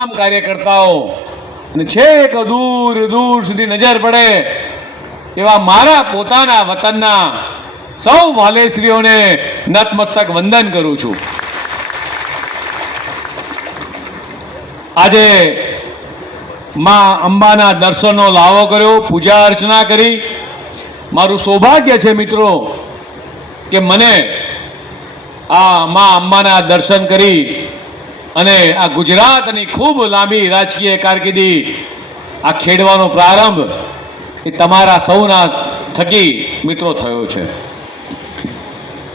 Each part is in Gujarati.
કાર્યકર્તાઓ અને છેક દૂર દૂર સુધી નજર પડે એવા મારા પોતાના વતનના સૌ વાલેશ્રીઓને નતમસ્તક વંદન કરું છું। આજે માં અંબાના દર્શનનો લાવો કર્યો, પૂજા અર્ચના કરી। મારું સૌભાગ્ય છે મિત્રો કે મને આ માં અંબાના દર્શન કરી અને આ ગુજરાતની ખૂબ લાંબી રાજકીય કારકિર્દી આ ખેડવાનો પ્રારંભ એ તમારા સૌના થકી મિત્રો થયો છે।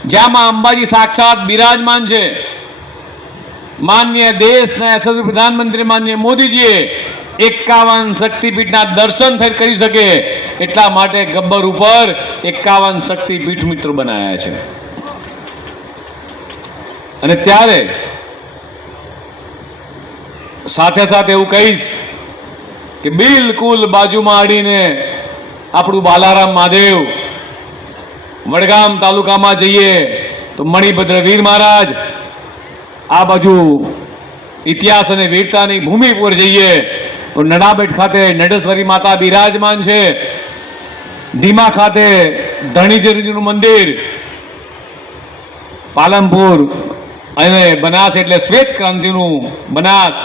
જ્યાં માં અંબાજી સાક્ષાત બિરાજમાન છે, માનનીય દેશના યશસ્વી પ્રધાનમંત્રી માનનીય મોદીજીએ 51 શક્તિપીઠના દર્શન કરી શકે એટલા માટે ગબ્બર ઉપર 51 શક્તિપીઠ મિત્રો બનાવ્યા છે। અને ત્યારે સાથે સાથે એવું કહીશ કે બિલકુલ બાજુમાં આડીને આપણું બાલારામ મહાદેવ, વડગામ તાલુકામાં જઈએ તો મણિભદ્ર વીર મહારાજ, આ બાજુ ઇતિહાસ અને વીરતાની ભૂમિ પર જઈએ તો નડાબેટ ખાતે નડેશ્વરી માતા બિરાજમાન છે, ધીમા ખાતે ધણીધરજીનું મંદિર, પાલનપુર અને બનાસ એટલે શ્વેત ક્રાંતિનું બનાસ,